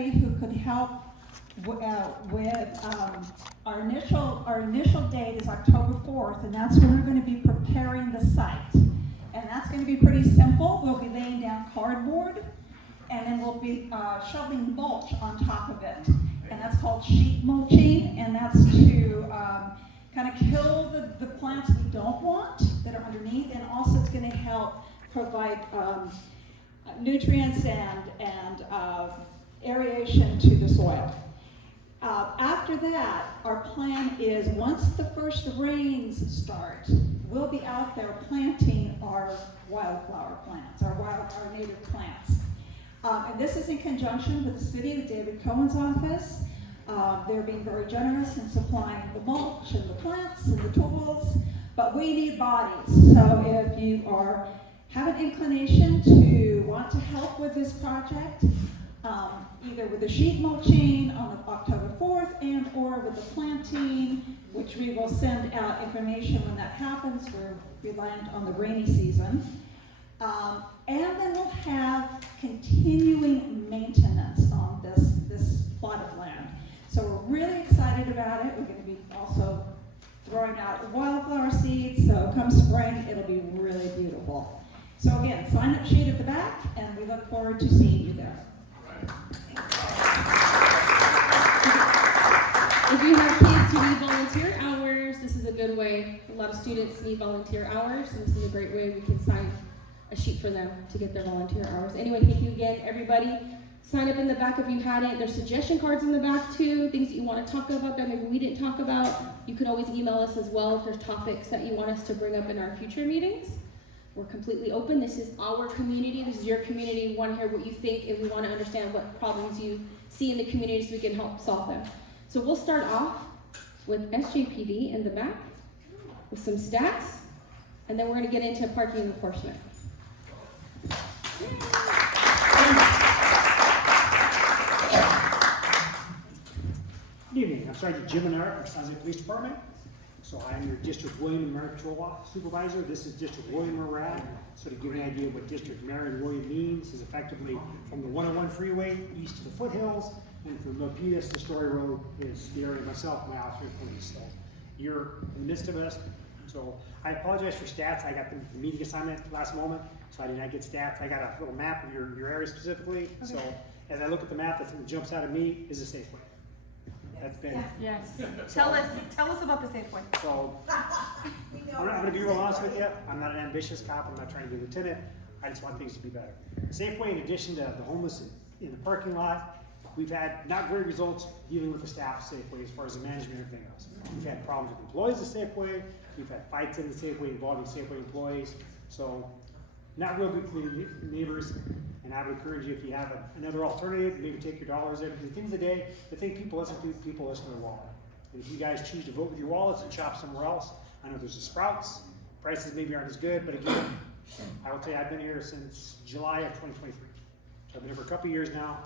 anybody who could help with our initial date is October 4th, and that's when we're going to be preparing the site. And that's going to be pretty simple. We'll be laying down cardboard, and then we'll be shoveling mulch on top of it. And that's called sheet mulching, and that's to kind of kill the plants we don't want that are underneath, and also it's going to help provide nutrients and aeration to the soil. After that, our plan is once the first rains start, we'll be out there planting our wildflower plants, our native plants. And this is in conjunction with the city, with David Cohen's office. They're being very generous in supplying the mulch and the plants and the tools, but we need bodies. So if you have an inclination to want to help with this project, either with the sheet mulching on October 4th and or with the planting, which we will send out information when that happens. We're reliant on the rainy season. And then we'll have continuing maintenance on this plot of land. So we're really excited about it. We're going to be also throwing out wildflower seeds, so come spring, it'll be really beautiful. So again, sign up sheet at the back, and we look forward to seeing you there. If you have kids who need volunteer hours, this is a good way. A lot of students need volunteer hours, and this is a great way we can sign a sheet for them to get their volunteer hours. Anyway, thank you again, everybody. Sign up in the back if you hadn't. There's suggestion cards in the back too, things that you want to talk about that maybe we didn't talk about. You could always email us as well if there's topics that you want us to bring up in our future meetings. We're completely open. This is our community. This is your community. We want to hear what you think, and we want to understand what problems you see in the community so we can help solve them. So we'll start off with SJPD in the back with some stats, and then we're going to get into parking enforcement. Good evening. I'm Sergeant Jim Menard from San Jose Police Department. So I'm your District William and Mary Patrol Supervisor. This is District William where we're at. So to give you an idea of what District Mary and William means is effectively from the 101 freeway east to the foothills, and from Milpitas to Story Road is the area myself and my officer of police. So you're in the midst of us. So I apologize for stats. I got the meeting assignment last moment, so I did not get stats. I got a little map of your area specifically. Okay. So as I look at the map, the thing that jumps out at me is a Safeway. That's been, yes. So, Tell us about the Safeway. So I'm going to be real honest with you. I'm not an ambitious cop. I'm not trying to be a lieutenant. I just want things to be better. Safeway, in addition to the homeless in the parking lot, we've had not great results dealing with the staff of Safeway as far as the management and everything else. We've had problems with employees of Safeway. We've had fights in the Safeway involving Safeway employees. So not real good community neighbors. And I would encourage you, if you have another alternative, maybe take your dollars there. Because at the end of the day, the thing people listen to, people listen to their wallet. And if you guys choose to vote with your wallets and shop somewhere else, I know there's a Sprouts. Prices maybe aren't as good, but again, I will tell you, I've been here since July of 2023. So I've been here for a couple of years now,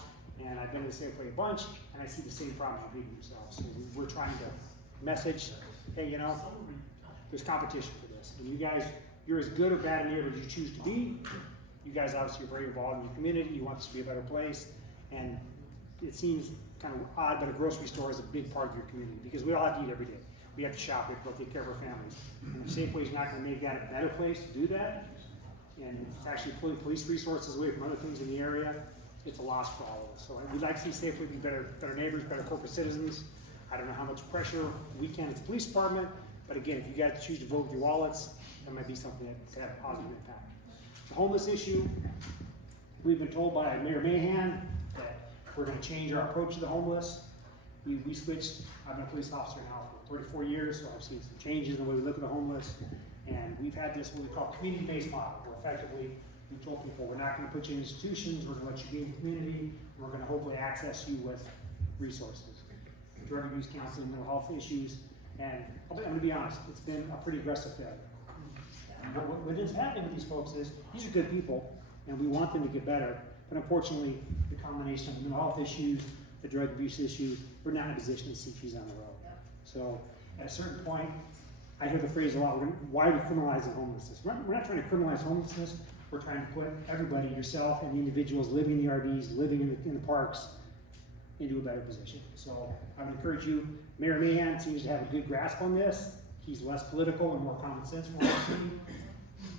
and I've been to the Safeway a bunch, and I see the same problems repeating themselves. So we're trying to message, hey, you know, there's competition for this. And you guys, you're as good or bad a neighbor as you choose to be. You guys obviously are very involved in your community. You want this to be a better place. And it seems kind of odd, but a grocery store is a big part of your community because we all have to eat every day. We have to shop, we have to go take care of our families. And if Safeway is not going to make that a better place to do that, and it's actually pulling police resources away from other things in the area, it's a loss for all of us. So we'd like to see Safeway be better neighbors, better corporate citizens. I don't know how much pressure we can as the police department, but again, if you guys choose to vote with your wallets, that might be something that could have a positive impact. The homeless issue, we've been told by Mayor Mahan that we're going to change our approach to the homeless. We switched. I've been a police officer now for 34 years, so I've seen some changes in the way we look at the homeless. And we've had this what we call community-based model, where effectively we told people we're not going to put you in institutions, we're going to let you be in the community, we're going to hopefully access you with resources, drug abuse counseling, mental health issues, and I'm going to be honest, it's been a pretty aggressive failure. What is happening with these folks is these are good people, and we want them to get better. But unfortunately, the combination of the mental health issues, the drug abuse issues, we're not in a position to see fees on the road. So at a certain point, I hear the phrase a lot, why are we criminalizing homelessness? We're not trying to criminalize homelessness. We're trying to put everybody, yourself and the individuals living in the RVs, living in the parks, into a better position. So I would encourage you, Mayor Mahan seems to have a good grasp on this. He's less political and more common sense from what I see.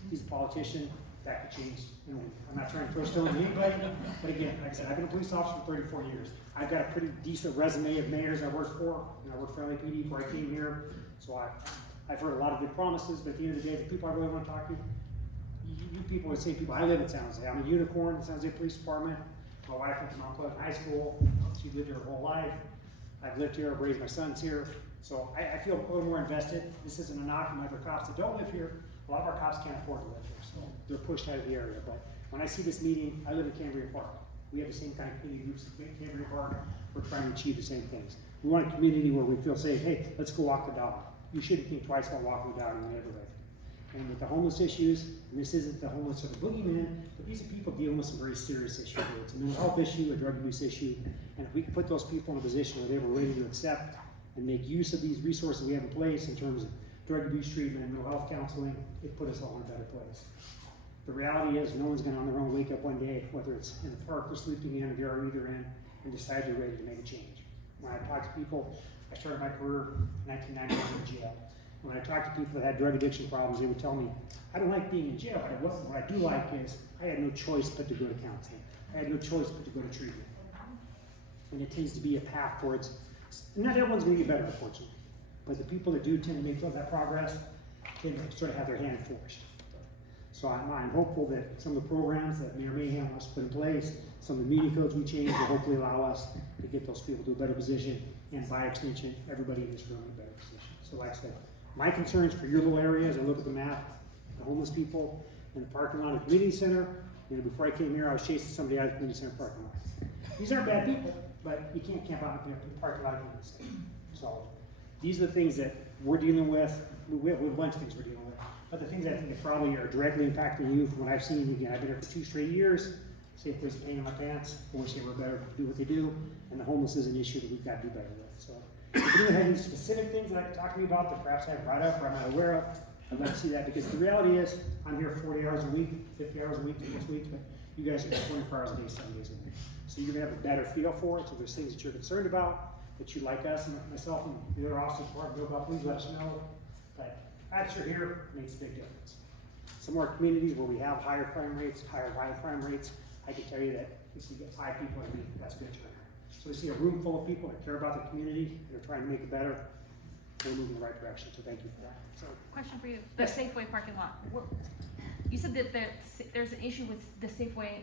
He's a politician. That could change. You know, I'm not trying to throw stones at anybody, but again, like I said, I've been a police officer for 34 years. I've got a pretty decent resume of mayors I worked for, and I worked for LAPD before I came here. So I've heard a lot of good promises, but at the end of the day, the people I really want to talk to, you people are the same people. I live in San Jose. I'm a unicorn in San Jose Police Department. My wife went to Mount Pleasant High School. She lived here her whole life. I've lived here. I've raised my sons here. So I feel a little more invested. This isn't a knock on other cops that don't live here. A lot of our cops can't afford to live here, so they're pushed out of the area. But when I see this meeting, I live in Cambria Park. We have the same kind of community groups in Cambria Park. We're trying to achieve the same things. We want a community where we feel safe. Hey, let's go walk the dog. You shouldn't think twice about walking the dog in the neighborhood. And with the homeless issues, and this isn't the homeless or the boogeyman, but these are people dealing with some very serious issues. It's a mental health issue, a drug abuse issue, and if we can put those people in a position where they were ready to accept and make use of these resources we have in place in terms of drug abuse treatment and mental health counseling, it put us all in a better place. The reality is no one's gonna on their own wake up one day, whether it's in the park or sleeping in or they're on either end, and decide they're ready to make a change. When I talk to people, I started my career in 1991 in jail. When I talk to people that had drug addiction problems, they would tell me, I don't like being in jail, but what I do like is I had no choice but to go to counseling. I had no choice but to go to treatment. And it tends to be a path towards, not everyone's gonna get better, unfortunately, but the people that do tend to make that progress tend to sort of have their hand forced. So I'm hopeful that some of the programs that Mayor Mahan wants to put in place, some of the meeting codes we change will hopefully allow us to get those people to a better position, and by extension, everybody in this room in a better position. So like I said, my concerns for your little area, as I look at the map, the homeless people in the parking lot of the community center. You know, before I came here, I was chasing somebody out of the community center parking lot. These aren't bad people, but you can't camp out in the parking lot of the community center. So these are the things that we're dealing with. We have a bunch of things we're dealing with. But the things I think that probably are directly impacting you from what I've seen, again, I've been here for 2 straight years. See if there's a pain in my pants. I wish they were better to do what they do. And the homeless is an issue that we've got to do better with. So if you have any specific things that I can talk to you about that perhaps I haven't brought up or I'm not aware of, I'd like to see that, because the reality is I'm here 40 hours a week, 50 hours a week, this week, but you guys are here 24 hours a day, 7 days a week. So you're gonna have a better feel for it. So if there's things that you're concerned about, that you'd like us and myself and the other officers to know about, please let us know. But the fact that you're here makes a big difference. Some of our communities where we have higher crime rates, higher violent crime rates, I can tell you that if you get 5 people a week, that's a good turnout. So we see a room full of people that care about the community, that are trying to make it better, we're moving in the right direction, so thank you for that. So, Question for you, the Safeway parking lot. You said that there's an issue with the Safeway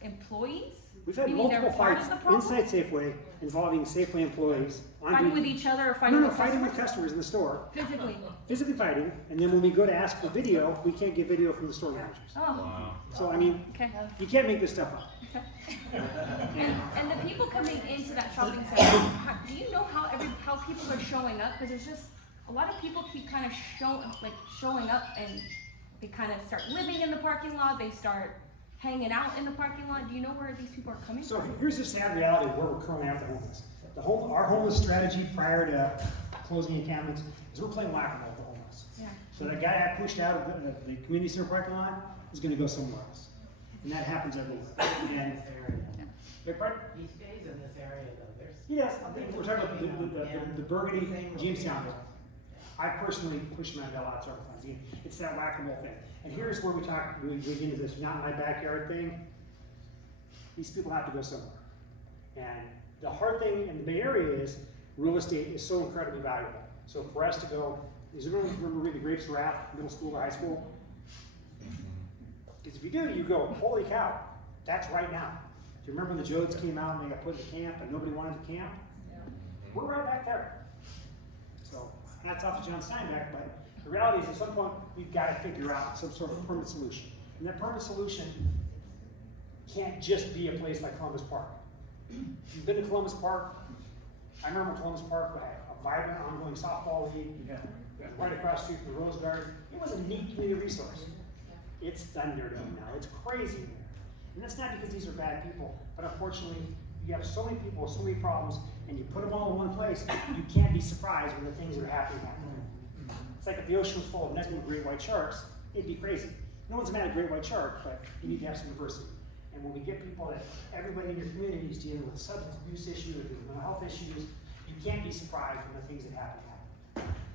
employees? we've had You mean they're multiple part fights of the problem? inside Safeway involving Safeway employees. on Fighting duty. with each other or fighting No, with fighting customers? with customers in the store, Physically? physically fighting, and then when we go to ask for video, we can't get video from the store managers. Oh, So, I mean, okay. you can't make this stuff up. And the people coming into that shopping center, do you know how people are showing up? Because there's just, a lot of people keep kind of showing up, and they kind of start living in the parking lot, they start hanging out in the parking lot. Do you know where these people are coming So from? here's the sad reality of where we're currently at the homeless. Our homeless strategy prior to closing encampments is we're playing whack-a-mole with the homeless. Yeah. So that guy I pushed out of the community center parking lot is gonna go somewhere else. And that happens everywhere. And Beg pardon? He stays in this area though, there's. Yes, I think we're talking about the Burgundy Jamestown. I personally pushed my bell out several times. It's that whack-a-mole thing. And here's where we get into this not in my backyard thing. These people have to go somewhere. And the hard thing in the Bay Area is real estate is so incredibly valuable. So for us to go, does everyone remember reading The Grapes of Wrath, middle school or high school? Because if you do, you go, holy cow, that's right now. Do you remember when the Jodes came out and they got put in camp and nobody wanted to camp? We're right back there. So hats off to John Steinbeck, but the reality is at some point we've got to figure out some sort of permanent solution. And that permanent solution can't just be a place like Columbus Park. You've been to Columbus Park. I remember Columbus Park had a vibrant ongoing softball league. Right across the street from the Rose Garden. It was a neat community resource. It's thunderdome now. It's crazy in there. And that's not because these are bad people, but unfortunately, you have so many people with so many problems, and you put them all in one place, you can't be surprised when the things that are happening happen. It's like if the ocean was full of nothing but great white sharks, it'd be crazy. No one's mad at great white shark, but you need to have some diversity. And when we get people that everybody in your community is dealing with a substance abuse issue, or mental health issues, you can't be surprised when the things that happen.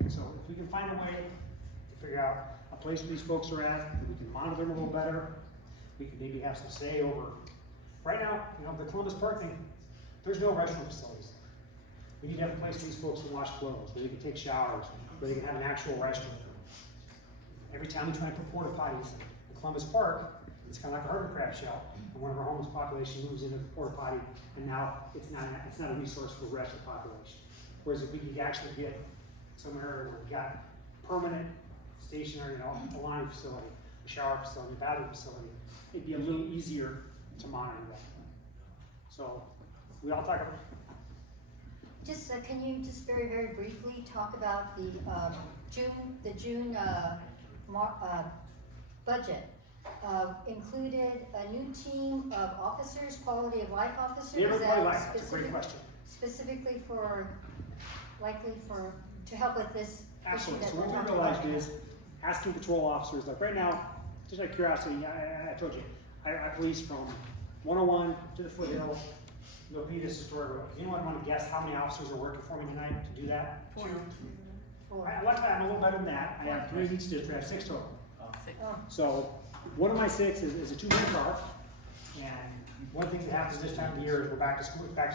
So if we can find a way to figure out a place where these folks are at, that we can monitor them a little better, we can maybe have some say over. Right now, the Columbus Park thing, there's no restroom facilities. We need to have a place for these folks to wash clothes, where they can take showers, where they can have an actual restroom. Every time we try and put porta potties in Columbus Park, it's kind of like a hermit crab shell. And one of our homeless population moves into the porta potty, and now it's not a resource for the rest of the population. Whereas if we could actually get somewhere where we've got permanent stationary, a laundry facility, a shower facility, a bathroom facility, it'd be a little easier to monitor that. So we all talk about. Just, can you just very, very briefly talk about the June budget? Included a new team of officers, quality of life officers? Neighborhood quality of life, that's a great question. Specifically to help with this Absolutely. issue So that what we're we talking realized about. is asking patrol officers, like right now, just out of curiosity, I told you, I police from 101 to the foothills, Milpitas to Story Road. Does anyone want to guess how many officers are working for me tonight to do that? 4. One time, I'm a little better than that. I have 3 in each district, I have 6 total. Oh, So one of my 6 is a 2-man car, and one of the things that happens this time of the year is we're back to school time.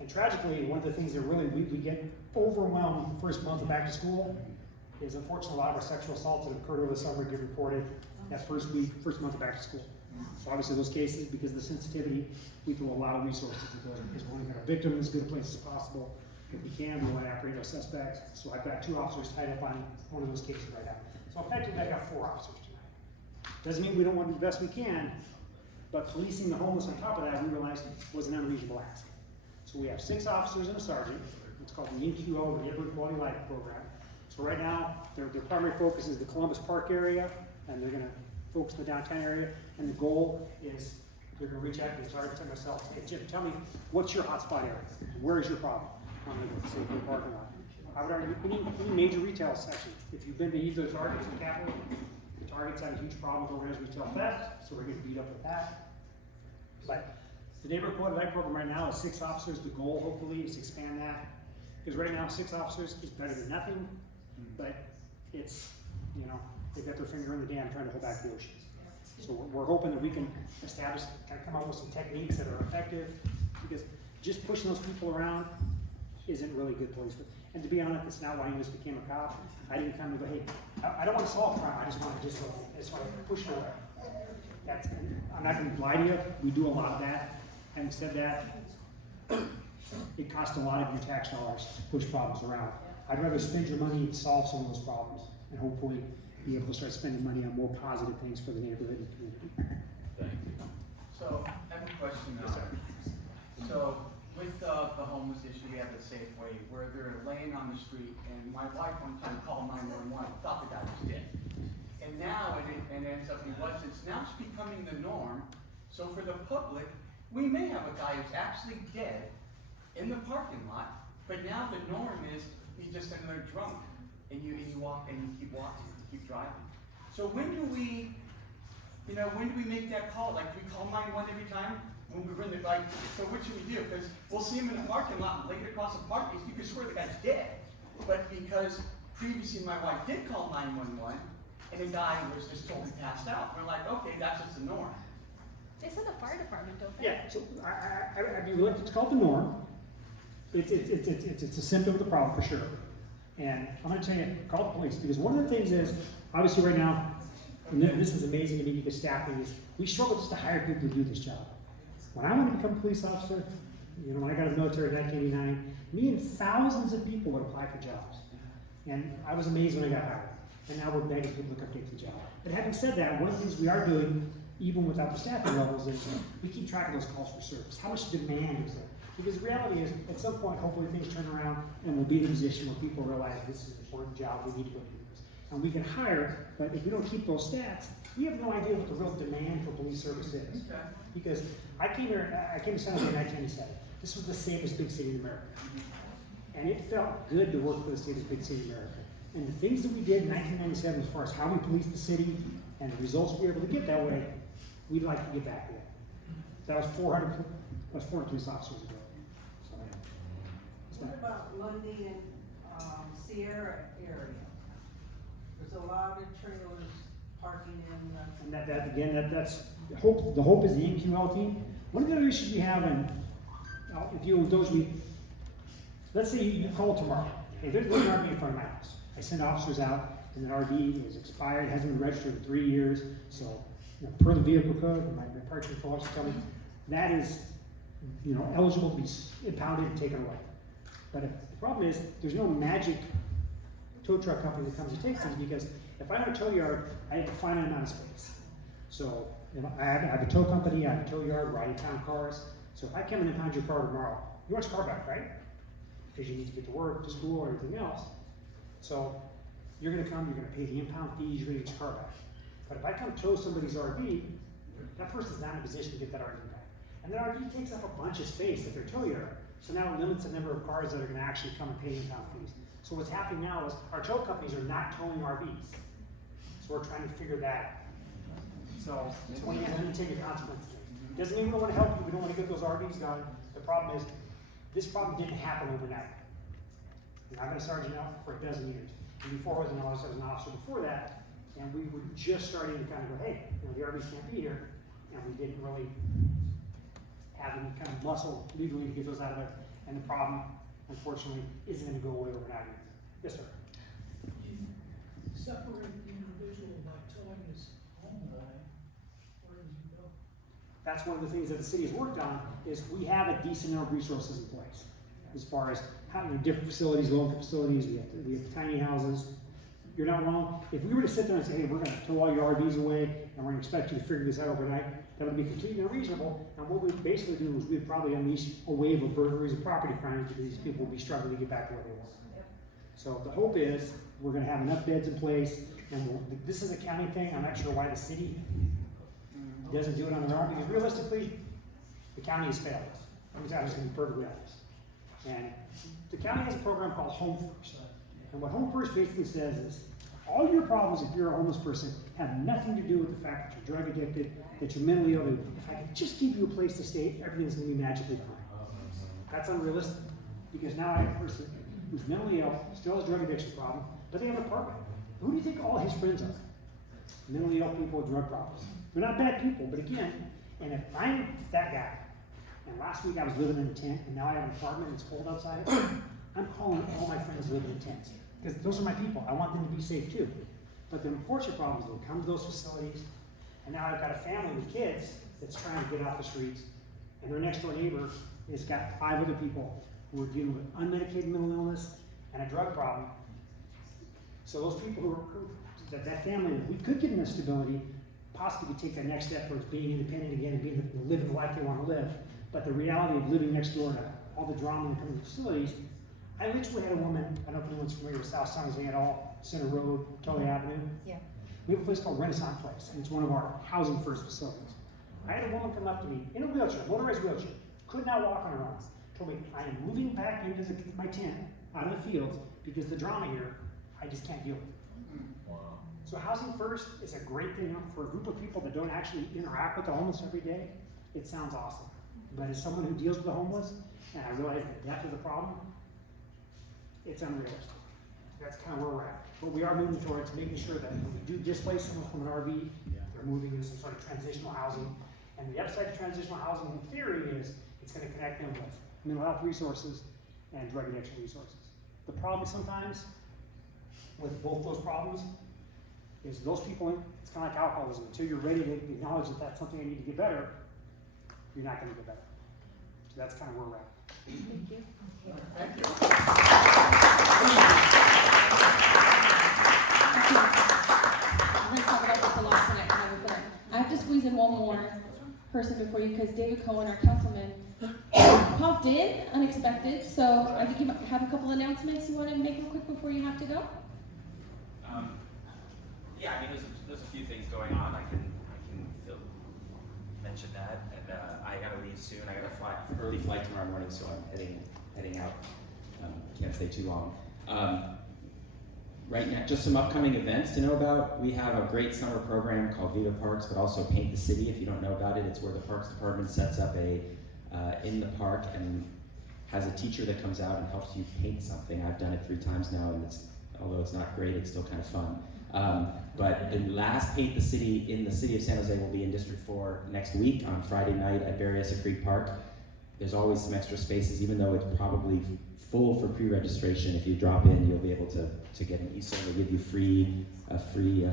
And tragically, one of the things that really we get overwhelmed the first month of back to school is unfortunately a lot of our sexual assaults that occurred over the summer get reported that first month of back to school. So obviously those cases, because of the sensitivity, we throw a lot of resources into those because we want to get our victims as good a place as possible. If we can, we want to apprehend our suspects. So I've got 2 officers tied up on one of those cases right now. So effectively, I've got 4 officers tonight. Doesn't mean we don't want to do the best we can, but policing the homeless on top of that, we realized was an unreasonable ask. So we have 6 officers and a sergeant. It's called the NQO, the Neighborhood Quality Life Program. So right now, their primary focus is the Columbus Park area, and they're going to focus on the downtown area. And the goal is they're going to reach out to the sergeant and myself. Hey, Jim, tell me, what's your hotspot area? Where is your problem? I'm going to say the parking lot. I would argue any major retail section. If you've been to either of the Targets in the Capitol, the Targets have a huge problem with organized retail theft, so we're going to beat up with that. But the Neighborhood Quality Life Program right now is 6 officers. The goal, hopefully, is to expand that. Because right now, 6 officers is better than nothing, but it's, they've got their finger in the dam trying to hold back the oceans. So we're hoping that we can establish, come up with some techniques that are effective, because just pushing those people around isn't really good police. And to be honest, it's not why I just became a cop. I didn't come to go, hey, I don't want to solve crime, I just want to push it away. I'm not going to lie to you, we do a lot of that. Having said that, it costs a lot of your tax dollars to push problems around. I'd rather spend your money and solve some of those problems, and hopefully be able to start spending money on more positive things for the neighborhood and the community. Thank you. So, I have a question now. Yes, sir. So, with the homeless issue, we have the Safeway where they're laying on the street, and my wife one time called 911, thought the guy was dead. And now it ends up he wasn't. Now it's becoming the norm. So for the public, we may have a guy who's actually dead in the parking lot, but now the norm is he's just another drunk, and you walk and you keep walking, you keep driving. So when do we make that call? Like, we call 911 every time when we're in the, so what should we do? Because we'll see him in the parking lot, and laid across the parking, you can swear the guy's dead. But because previously my wife did call 911, and the guy was just totally passed out, we're like, okay, that's just the norm. They said the fire department, don't they? Yeah, so I'd be willing to call it the norm. It's a symptom of the problem for sure. And I'm going to tell you, call the police, because one of the things is, obviously right now, and this is amazing to me because staffing is, we struggle just to hire people to do this job. When I wanted to become a police officer, when I got out of the military in 1989, me and thousands of people would apply for jobs. And I was amazed when I got hired. And now we're begging people to come take the job. But having said that, one of the things we are doing, even without the staffing levels, is we keep track of those calls for service. How much demand is there? Because the reality is, at some point, hopefully things turn around and we'll be in a position where people realize this is an important job, we need to go do this. And we can hire, but if we don't keep those stats, we have no idea what the real demand for police service is. Okay. Because I came to San Jose in 1997. This was the safest big city in America. And it felt good to work for the safest big city in America. And the things that we did in 1997 as far as how we policed the city and the results we were able to get that way, we'd like to get back to that. That was 400 police officers ago. So, it's What not- about Lundy and, Sierra area? There's a lot of trailers parking in the. And that's the hope is the NQL team. One of the other issues we have, and if you indulge me, let's say you call tomorrow. Hey, there's an RV in front of my house. I send officers out, and the RV is expired, hasn't been registered in 3 years. So, per the vehicle code, my parking control officer tell me that is, eligible to be impounded and taken away. But the problem is, there's no magic tow truck company that comes and takes these, because if I have a tow yard, I have a finite amount of space. So if I have a tow company, I have a tow yard where I impound cars. So if I come and impound your car tomorrow, you want your car back, right? Because you need to get to work, to school, or anything else. So you're gonna come, you're gonna pay the impound fees, you're gonna get your car back. But if I come tow somebody's RV, that person's not in a position to get that RV back. And that RV takes up a bunch of space at their tow yard. So now it limits the number of cars that are gonna actually come and pay impound fees. So what's happening now is our tow companies are not towing RVs. So we're trying to figure that out. So it's one of these unintended consequences. Doesn't mean we don't want to help you, we don't want to get those RVs going. The problem is, this problem didn't happen overnight. And I've been a sergeant now for a dozen years. And before I was an officer before that, and we were just starting to kind of go, hey, the RVs can't be here. And we didn't really have any kind of muscle legally to get those out of there. And the problem, unfortunately, isn't going to go away overnight. Yes, sir. You separate the individual by towing his home line, where does he go? That's one of the things that the city has worked on, is we have a decent number of resources in place. As far as how different facilities, local facilities, we have tiny houses. You're not wrong. If we were to sit there and say, hey, we're gonna tow all your RVs away, and we're gonna expect you to figure this out overnight, that would be completely unreasonable. And what we'd basically do is we'd probably unleash a wave of burglaries and property crimes, because these people would be struggling to get back to where they were. So the hope is, we're gonna have enough beds in place, and this is a county thing. I'm not sure why the city doesn't do it on their own, because realistically, the county has failed us. I'm just gonna be perfectly honest. And the county has a program called Home First. And what Home First basically says is, all your problems, if you're a homeless person, have nothing to do with the fact that you're drug addicted, that you're mentally ill. If I can just give you a place to stay, everything's gonna be magically fine. That's unrealistic, because now I have a person who's mentally ill, still has a drug addiction problem, but they have an apartment. Who do you think all his friends are? Mentally ill people with drug problems. They're not bad people, but again, and if I'm that guy, and last week I was living in a tent, and now I have an apartment and it's cold outside, I'm calling all my friends living in tents. Because those are my people. I want them to be safe too. But the unfortunate problem is they'll come to those facilities, and now I've got a family with kids that's trying to get off the streets, and their next door neighbor has got 5 other people who are dealing with unmedicated mental illness and a drug problem. So those people that family, we could give them stability, possibly could take that next step towards being independent again and living the life they want to live. But the reality of living next door to all the drama that comes to facilities, I literally had a woman, I don't know if anyone's familiar with South San Jose at all, Center Road, Tully Avenue. Yeah. We have a place called Renaissance Place, and it's one of our housing first facilities. I had a woman come up to me in a wheelchair, motorized wheelchair, could not walk on her own. Told me, I am moving back into my tent out of the fields because the drama here, I just can't deal with it. So housing first is a great thing for a group of people that don't actually interact with the homeless every day. It sounds awesome. But as someone who deals with the homeless, and I realize the depth of the problem, it's unrealistic. That's kind of where we're at. But we are moving towards making sure that when we do displace someone from an RV, they're moving into some sort of transitional housing. And the upside of transitional housing, in theory, is it's going to connect them with mental health resources and drug addiction resources. The problem sometimes with both those problems is those people, it's kind of like alcoholism. Until you're ready to acknowledge that that's something I need to get better, you're not going to get better. So that's kind of where we're at. Thank you. Thank you. We're going to talk about this a lot tonight, but I have to squeeze in one more person before you, because David Cohen, our councilman, popped in unexpected. So I think you might have a couple announcements you want to make real quick before you have to go. Yeah, I mean, there's a few things going on. I can mention that, and I gotta leave soon. I got a early flight tomorrow morning, so I'm heading out. Can't stay too long. right now, just some upcoming events to know about. We have a great summer program called Viva Parks, but also Paint the City. If you don't know about it, it's where the Parks Department sets up in the park and has a teacher that comes out and helps you paint something. I've done it 3 times now, and although it's not great, it's still kind of fun. But the last Paint the City in the city of San Jose will be in District 4 next week on Friday night at Berryessa Creek Park. There's always some extra spaces, even though it's probably full for pre-registration. If you drop in, you'll be able to get an easel. They'll give you a free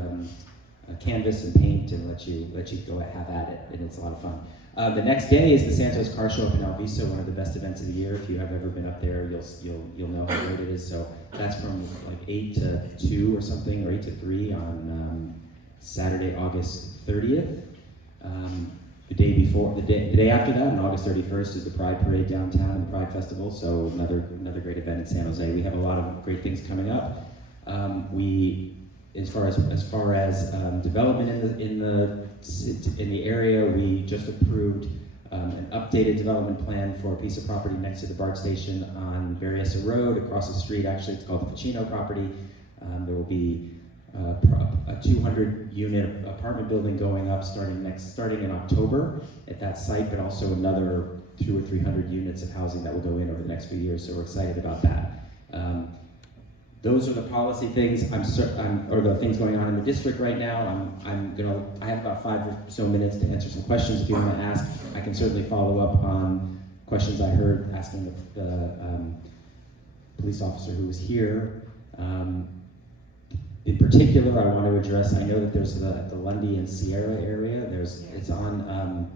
canvas and paint and let you go have at it, and it's a lot of fun. The next day is the Santos Car Show up in Alviso, one of the best events of the year. If you have ever been up there, you'll know how great it is. So that's from like 8 to 2 or something, or 8 to 3 on Saturday, August 30th. The day after that, on August 31st, is the Pride Parade downtown and the Pride Festival. So another great event in San Jose. We have a lot of great things coming up. As far as development in the area, we just approved an updated development plan for a piece of property next to the BART station on Berryessa Road, across the street. Actually, it's called the Ficino property. There will be a 200-unit apartment building going up starting in October at that site, but also another 200 or 300 units of housing that will go in over the next few years. So we're excited about that. Those are the policy things, or the things going on in the district right now. I have about 5 or so minutes to answer some questions if you want to ask. I can certainly follow up on questions I heard asking the police officer who was here. In particular, I want to address, I know that there's the Lundy and Sierra area, it's on, I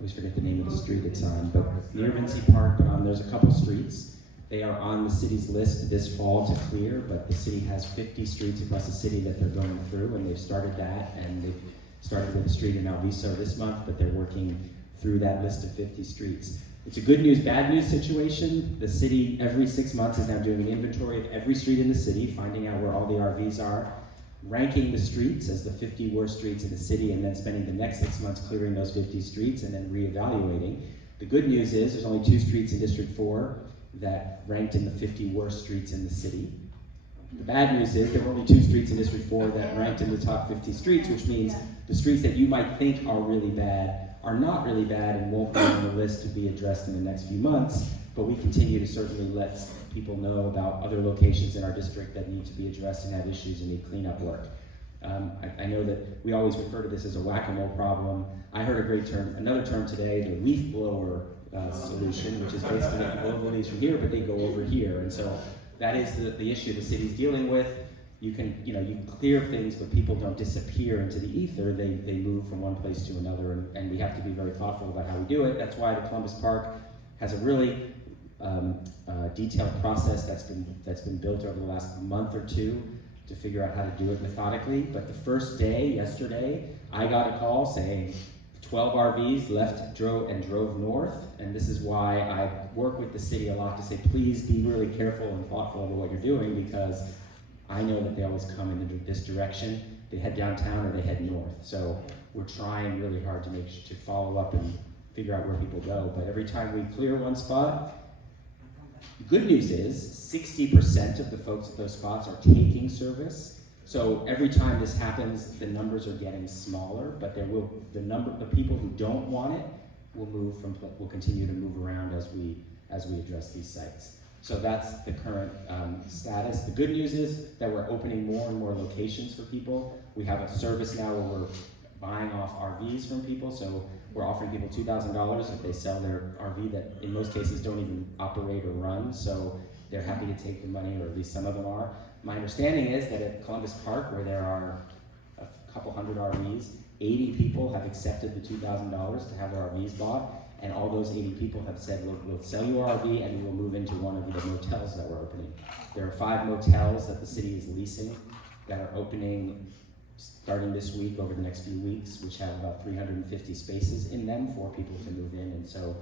always forget the name of the street it's on, but near Vinci Park, but there's a couple streets. They are on the city's list this fall to clear, but the city has 50 streets across the city that they're going through, and they've started that, and they've started with a street in Alviso this month, but they're working through that list of 50 streets. It's a good news, bad news situation. The city, every 6 months, is now doing an inventory of every street in the city, finding out where all the RVs are, ranking the streets as the 50 worst streets in the city, and then spending the next 6 months clearing those 50 streets and then reevaluating. The good news is there's only 2 streets in District 4 that ranked in the 50 worst streets in the city. The bad news is there were only 2 streets in District 4 that ranked in the top 50 streets, which means the streets that you might think are really bad are not really bad and won't be on the list to be addressed in the next few months, but we continue to certainly let people know about other locations in our district that need to be addressed and have issues and need cleanup work. I know that we always refer to this as a whack-a-mole problem. I heard another term today, the leaf blower solution, which is basically making blow the leaves from here, but they go over here. And so that is the issue the city's dealing with. You clear things, but people don't disappear into the ether. They move from one place to another, and we have to be very thoughtful about how we do it. That's why the Columbus Park has a really detailed process that's been built over the last month or 2 to figure out how to do it methodically. But the first day, yesterday, I got a call saying 12 RVs drove north, and this is why I work with the city a lot to say, please be really careful and thoughtful about what you're doing, because I know that they always come in this direction. They head downtown or they head north. So we're trying really hard to follow up and figure out where people go. But every time we clear one spot, the good news is 60% of the folks at those spots are taking service. So every time this happens, the numbers are getting smaller, but the people who don't want it will continue to move around as we address these sites. So that's the current status. The good news is that we're opening more and more locations for people. We have a service now where we're buying off RVs from people, so we're offering people $2,000 if they sell their RV that in most cases don't even operate or run, so they're happy to take the money, or at least some of them are. My understanding is that at Columbus Park, where there are a couple hundred RVs, 80 people have accepted the $2,000 to have their RVs bought, and all those 80 people have said, we'll sell you our RV and we will move into one of the motels that we're opening. There are 5 motels that the city is leasing that are opening starting this week, over the next few weeks, which have about 350 spaces in them for people to move in, and so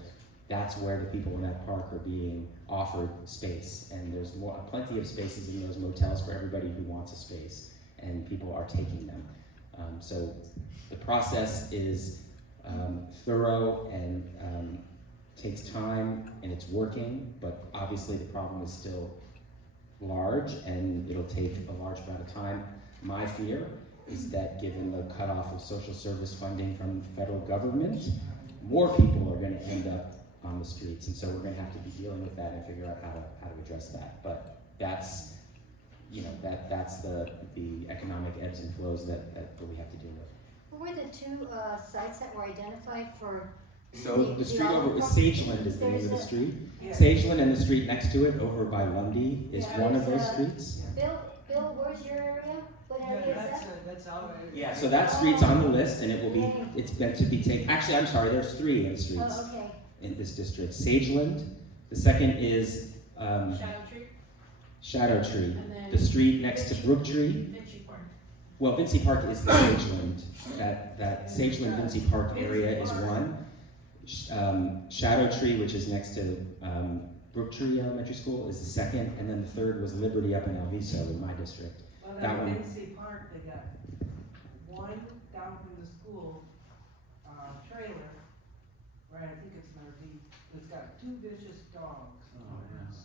that's where the people in that park are being offered space, and there's plenty of spaces in those motels for everybody who wants a space, and people are taking them. So the process is thorough and takes time, and it's working, but obviously the problem is still large and it'll take a large amount of time. My fear is that given the cutoff of social service funding from the federal government, more people are gonna end up on the streets, and so we're gonna have to be dealing with that and figure out how to address that. But that's, you know, that's the economic ebbs and flows that we have to deal with. What were the two sites that were identified for? So the street over, Sageland is the name of the There's a- street. Yeah. Sageland and the street next to it, over by Lundy, is Yeah, one of those there's, streets. Bill, where's your area? What area is that? That's our area. Yeah, so that street's on the list, and it will be, it's meant to be taken, actually, I'm sorry, there's 3 in the streets Oh, okay. in this district. Sageland, the second is, Shadow Tree, Shadow Tree. and then The street next to Brook Tree, Vinci Park. well, Vinci Park is the Sageland. That Sageland Vinci Park area is one. Shadow Tree, which is next to Brook Tree Elementary School, is the second, and then the third was Liberty up in Alviso in my district. Well, That at one. Vinci Park, they got one down from the school, trailer, right, I think it's an RV, it's got 2 vicious dogs.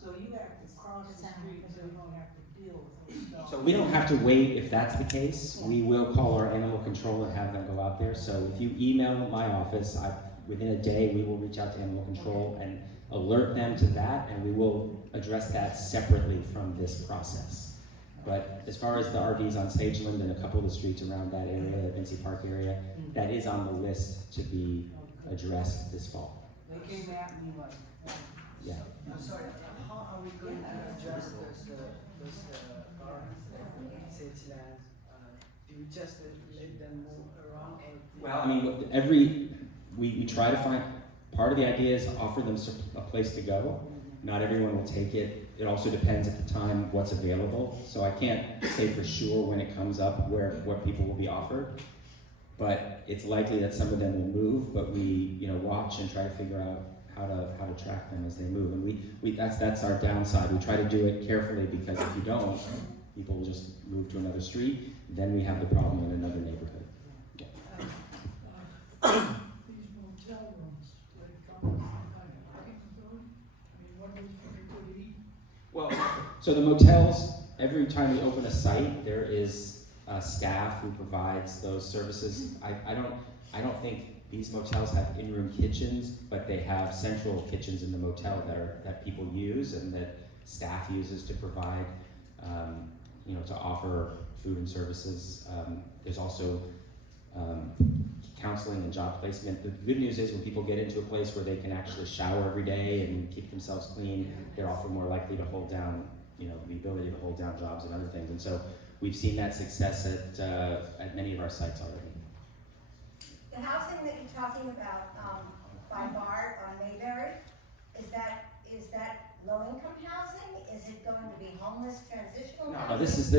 So you have to cross the street, so you don't have to deal with those dogs. So we don't have to wait if that's the case. We will call our animal control and have them go out there. So if you email my office, within a day, we will reach out to animal control and alert them to that, and we will address that separately from this process. But as far as the RVs on Sageland and a couple of the streets around that area, the Vinci Park area, that is on the list to be addressed this fall. They came at me like, Yeah. I'm sorry, how are we going to address those gardens, city lands? Do we just let them move around or? Well, I mean, we try to find, part of the idea is offer them a place to go. Not everyone will take it. It also depends at the time what's available. So I can't say for sure when it comes up what people will be offered. But it's likely that some of them will move, but we, watch and try to figure out how to track them as they move. And that's our downside. We try to do it carefully, because if you don't, people will just move to another street. Then we have the problem in another neighborhood. These motel rooms, do they come with some kind of parking facility? I mean, what is people could eat? Well, so the motels, every time we open a site, there is staff who provides those services. I don't think these motels have in-room kitchens, but they have central kitchens in the motel that people use and that staff uses to provide, to offer food and services. There's also counseling and job placement. The good news is when people get into a place where they can actually shower every day and keep themselves clean, they're often more likely to hold down, the ability to hold down jobs and other things. And so we've seen that success at many of our sites already. The housing that you're talking about, by Bart on Mayberry, is that low-income housing? Is it going to be homeless transitional housing? No, this is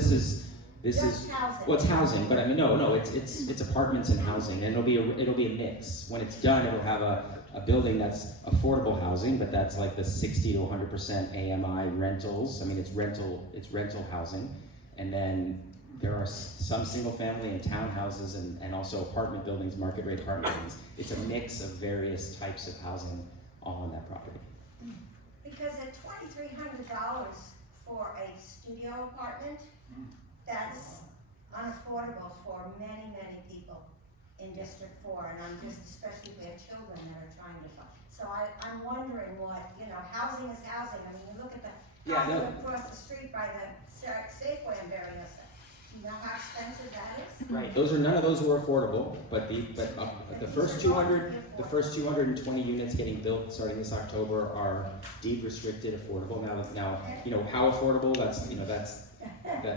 Just housing. well, it's housing, but I mean, no, it's apartments and housing, and it'll be a mix. When it's done, it'll have a building that's affordable housing, but that's like the 60 to 100% AMI rentals. I mean, it's rental housing, and then there are some single family and townhouses and also apartment buildings, market rate apartment buildings. It's a mix of various types of housing all on that property. Because at $2,300 for a studio apartment, that's unaffordable for many, many people in District 4, and especially if we have children that are trying to find. So I'm wondering housing is housing. I mean, you look at the housing across the street by the Safeway in Berryessa. Do you know how expensive that is? Right. None of those were affordable, but the first 220 units getting built starting this October are deed restricted affordable. Now, how affordable?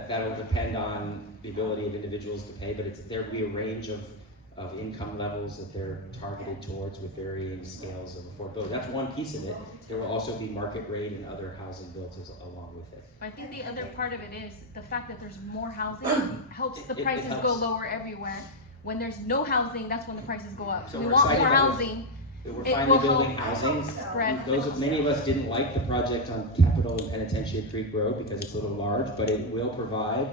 That'll depend on the ability of individuals to pay, but there will be a range of income levels that they're targeted towards with varying scales of affordability. That's one piece of it. There will also be market rate and other housing built along with it. I think the other part of it is the fact that there's more housing helps the prices go lower everywhere. When there's no housing, that's when the prices go up. So we we're want more excited that housing. We're It finally will building help housing. spread. Many of us didn't like the project on Capitol and Penitentiary Creek Road because it's a little large, but it will provide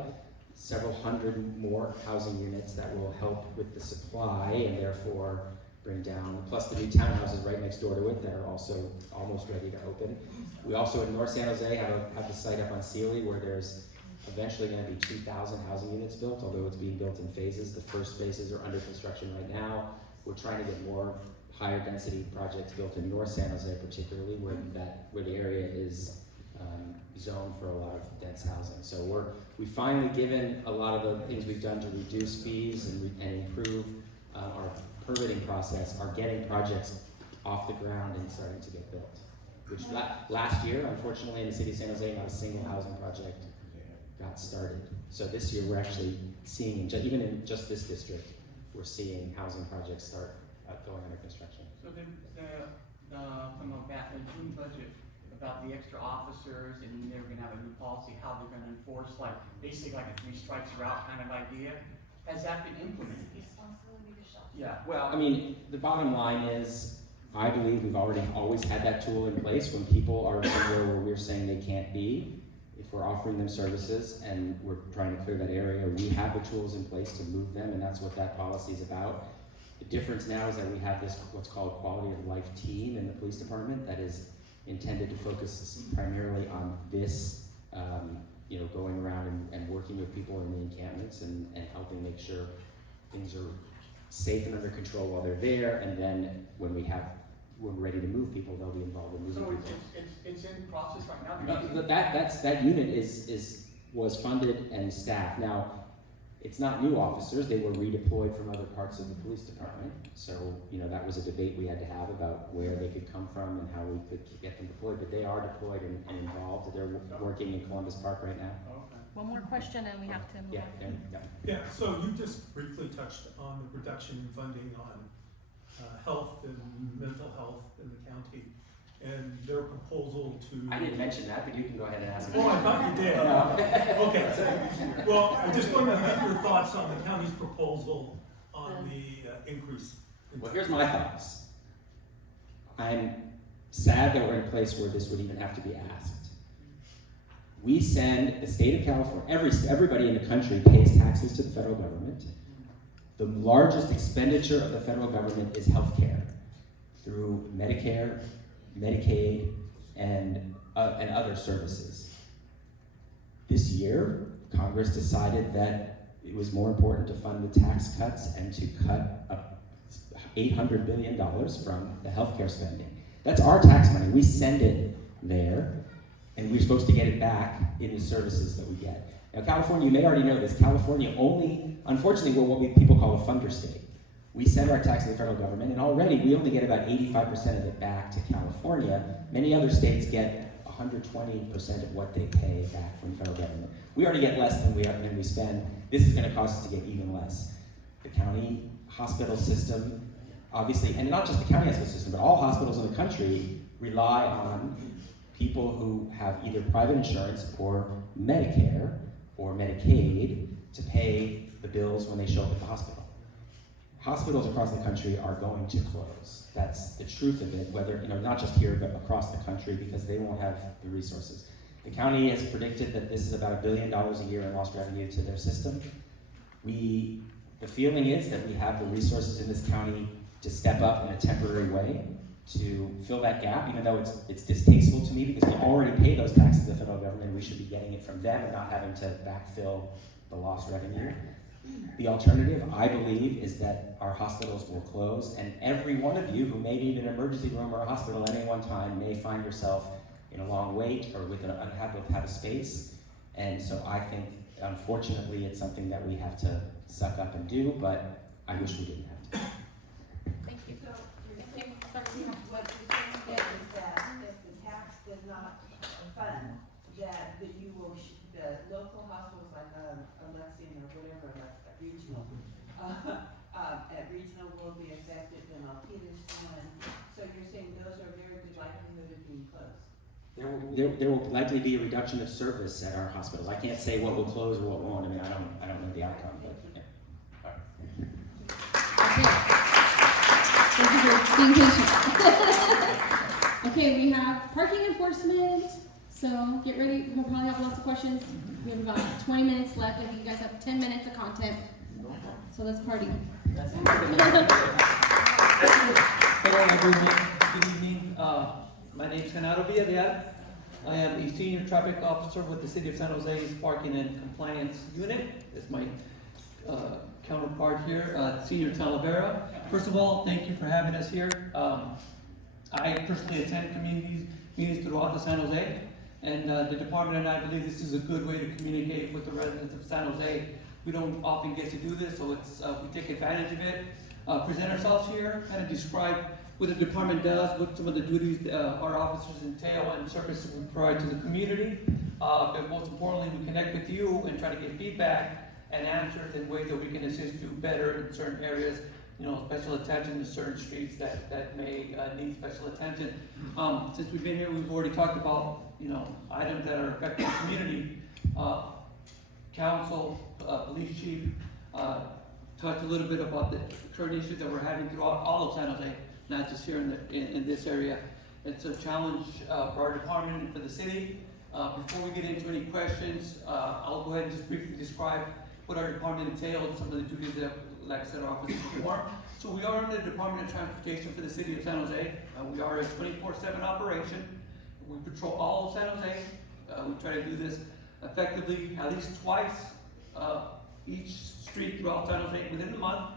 several hundred more housing units that will help with the supply and therefore bring down, plus the new townhouses right next door to it that are also almost ready to open. We also in North San Jose have the site up on Sealy where there's eventually going to be 2,000 housing units built, although it's being built in phases. The first phases are under construction right now. We're trying to get more higher density projects built in North San Jose particularly, where the area is zoned for a lot of dense housing. So we've finally given a lot of the things we've done to reduce fees and improve our permitting process, are getting projects off the ground and starting to get built. Which last year, unfortunately, in the city of San Jose, not a single housing project got started. So this year, we're actually seeing, even in just this district, we're seeing housing projects start going under construction. So from the June budget, about the extra officers, and they're gonna have a new policy, how they're gonna enforce, like, basically like a 3 strikes you're out kind of idea, has that been implemented? Yeah. Well, I mean, the bottom line is, I believe we've always had that tool in place when people are somewhere where we're saying they can't be. If we're offering them services and we're trying to clear that area, we have the tools in place to move them, and that's what that policy is about. The difference now is that we have this, what's called quality of life team in the police department that is intended to focus primarily on this, going around and working with people in the encampments and helping make sure things are safe and under control while they're there, and then when we're ready to move people, they'll be involved in moving people. So it's in process right now? No, that unit was funded and staffed. Now, it's not new officers, they were redeployed from other parts of the police department. So, that was a debate we had to have about where they could come from and how we could get them deployed, but they are deployed and involved. They're working in Columbus Park right now. Okay. One more question and we have to move on. Yeah, so you just briefly touched on the reduction in funding on health and mental health in the county, and their proposal to... I didn't mention that, but you can go ahead and ask. Oh, I thought you did. No. Okay. Well, I just wanted to get your thoughts on the county's proposal on the increase. Well, here's my thoughts. I'm sad that we're in a place where this would even have to be asked. We send the state of California, everybody in the country pays taxes to the federal government. The largest expenditure of the federal government is health care through Medicare, Medicaid, and other services. This year, Congress decided that it was more important to fund the tax cuts and to cut $800 billion from the healthcare spending. That's our tax money. We send it there, and we're supposed to get it back in the services that we get. Now, California, you may already know this, California unfortunately, we're what people call a funder state. We send our tax to the federal government, and already we only get about 85% of it back to California. Many other states get 120% of what they pay back from the federal government. We already get less than we spend. This is going to cause us to get even less. The county hospital system, obviously, and not just the county hospital system, but all hospitals in the country rely on people who have either private insurance or Medicare or Medicaid to pay the bills when they show up at the hospital. Hospitals across the country are going to close. That's the truth of it, whether, not just here, but across the country, because they won't have the resources. The county has predicted that this is about $1 billion a year in lost revenue to their system. The feeling is that we have the resources in this county to step up in a temporary way to fill that gap, even though it's distasteful to me because we already pay those taxes to the federal government. We should be getting it from them and not having to backfill the lost revenue. The alternative, I believe, is that our hospitals will close, and every one of you who may need an emergency room or a hospital at any one time may find yourself in a long wait or with unhappy to have a space. And so I think, unfortunately, it's something that we have to suck up and do, but I wish we didn't have to. Thank you. What you're saying is that if the tax does not fund, that you will, the local hospitals like Alexian or whatever, like regional, at regional will be affected, and Alpina's one. So you're saying those are very good likelihood of being closed? There will likely be a reduction of service at our hospitals. I can't say what will close or what won't. I mean, I don't know the outcome, but yeah. Thank you for being patient. Okay, we have parking enforcement. So get ready. We'll probably have lots of questions. We have about 20 minutes left. I think you guys have 10 minutes of content. So let's party. Hello everyone, good evening. My name is Genaro Villarreal. I am a senior traffic officer with the City of San Jose's Parking and Compliance Unit. It's my counterpart here, Senior Talavera. First of all, thank you for having us here. I personally attend community meetings throughout the San Jose, and the department and I believe this is a good way to communicate with the residents of San Jose. We don't often get to do this, so we take advantage of it. Present ourselves here, kind of describe what the department does, what some of the duties our officers entail, and services we provide to the community. But most importantly, we connect with you and try to get feedback and answers in ways that we can assist you better in certain areas. You know, special attention to certain streets that may need special attention. Since we've been here, we've already talked about, you know, items that are affecting the community. Council, police chief, talked a little bit about the current issues that we're having throughout all of San Jose, not just here in this area. It's a challenge for our department and for the city. Before we get into any questions, I'll go ahead and just briefly describe what our department entails, some of the duties that, like I said, our officers perform. So we are in the Department of Transportation for the City of San Jose. We are a 24/7 operation. We patrol all of San Jose. We try to do this effectively at least twice each street throughout San Jose within the month.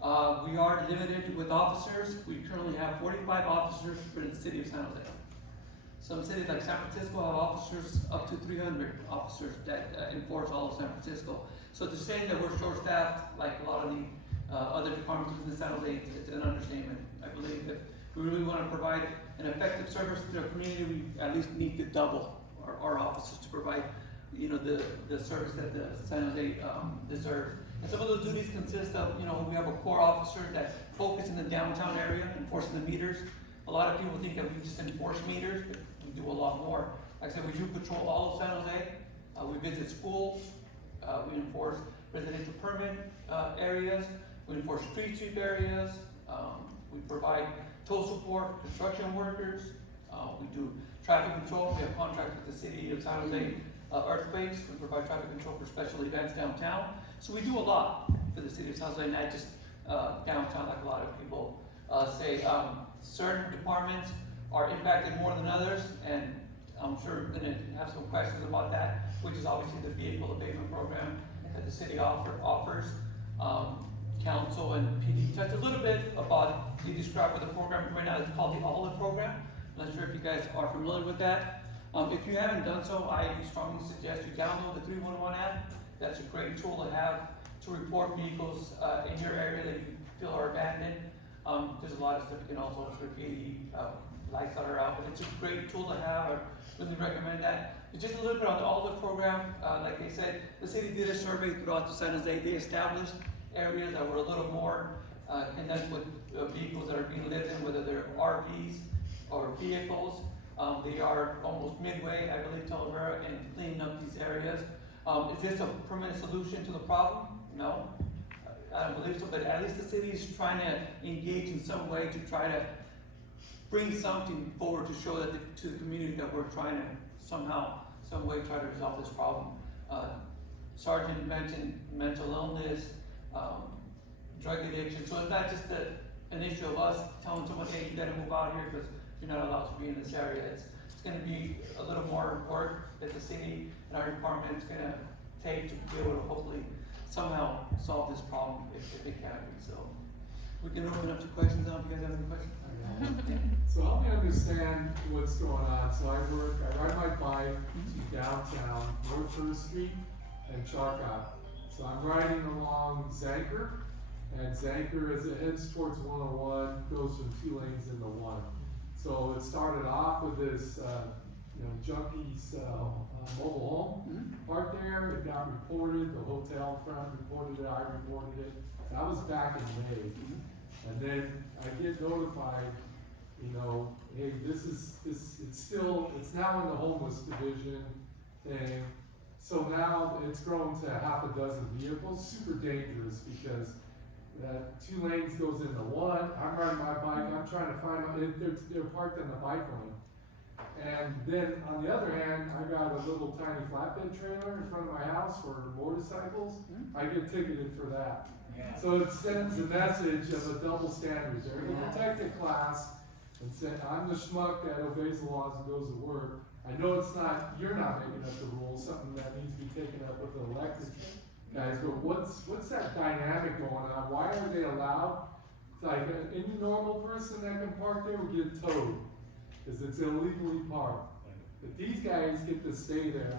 We are limited with officers. We currently have 45 officers for the City of San Jose. Some cities like San Francisco have officers up to 300 officers that enforce all of San Francisco. So to say that we're short-staffed, like a lot of the other departments within San Jose, it's an understatement. I believe if we really want to provide an effective service to the community, we at least need to double our officers to provide, you know, the service that the San Jose deserves. And some of those duties consist of, you know, we have a core officer that focuses in the downtown area, enforcing the meters. A lot of people think that we just enforce meters, but we do a lot more. Like I said, we do patrol all of San Jose. We visit schools. We enforce residential permit areas. We enforce street sweep areas. We provide tow support for construction workers. We do traffic control. We have contracts with the City of San Jose earthquakes. We provide traffic control for special events downtown. So we do a lot for the City of San Jose, not just downtown like a lot of people say. Certain departments are impacted more than others, and I'm sure we're going to have some questions about that, which is obviously the vehicle abatement program that the city offers. Council and PD touched a little bit about, you described what the program right now is called the Olive Program. I'm not sure if you guys are familiar with that. If you haven't done so, I strongly suggest you download the 311 app. That's a great tool to have to report vehicles in your area that you feel are abandoned. There's a lot of stuff you can also graffiti, lights that are out, but it's a great tool to have. I really recommend that. Just a little bit on the Olive Program. Like they said, the city did a survey throughout the San Jose. They established areas that were a little more connected with vehicles that are being lived in, whether they're RVs or vehicles. They are almost midway, I believe, Talavera, in cleaning up these areas. Is this a permanent solution to the problem? No, I don't believe so, but at least the city is trying to engage in some way to try to bring something forward to show that to the community that we're trying to somehow, some way try to resolve this problem. Sergeant mentioned mental illness, drug addiction, so it's not just an issue of us telling someone, hey, you gotta move out here because you're not allowed to be in this area. It's gonna be a little more work that the city and our department is gonna take to be able to hopefully somehow solve this problem if it can be. So we can open up to questions now if you guys have any questions. So help me understand what's going on. So I ride my bike to downtown, North 1st Street and Charcot. So I'm riding along Zanker, and Zanker, as it heads towards 101, goes from 2 lanes into 1. So it started off with this, junkies mobile home parked there. It got reported. The hotel front reported it. I reported it. That was back in May, and then I get notified. Hey, it's now in the homeless division thing. So now it's grown to half a dozen vehicles, super dangerous because that 2 lanes goes into 1. I'm riding my bike, I'm trying to find they're parked in the bike lane. And then on the other hand, I got a little tiny flatbed trailer in front of my house for motorcycles. I get ticketed for that. Yeah. So it sends a message of a double standard. They're in a protected class and say, I'm the schmuck that obeys the laws and goes to work. I know it's not, you're not making up the rules, something that needs to be taken up with the elected guys, but what's that dynamic going on? Why are they allowed? It's like any normal person that can park there would get towed, because it's illegally parked. But these guys get to stay there,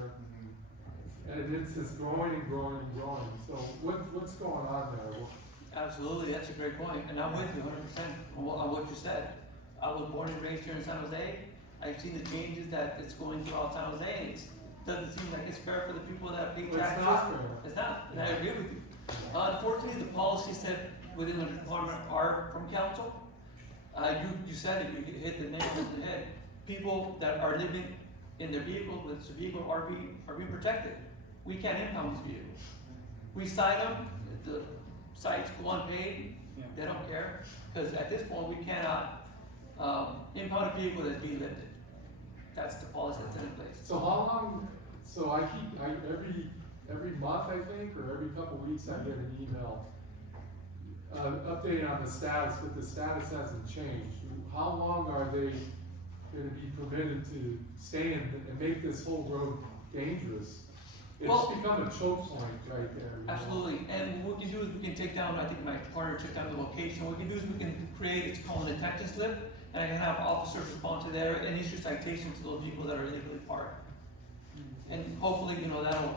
and it's just growing and growing and growing. So what's going on there? Absolutely, that's a great point, and I'm with you 100% on what you said. I was born and raised here in San Jose. I've seen the changes that it's going throughout San Jose, and it doesn't seem like it's fair for the people that pay taxes. It's not fair. It's not, and I agree with you. Unfortunately, the policy set within the department are from council. You said it, you hit the nail on the head. People that are living in their vehicles with vehicle are being protected. We can't impound these vehicles. We cite them, the sites go unpaid, they don't care, because at this point, we cannot impound a vehicle that's being lifted. That's the policy that's in place. So how long, so every month, I think, or every couple of weeks, I get an email, update on the status, but the status hasn't changed. How long are they gonna be permitted to stay in and make this whole road dangerous? It's become a choke point right there. Absolutely, and what we can do is we can take down, I think my partner took down the location, what we can do is we can create, it's called an detection slip, and I can have officers respond to there and issue citations to those people that are illegally parked. And hopefully, that'll,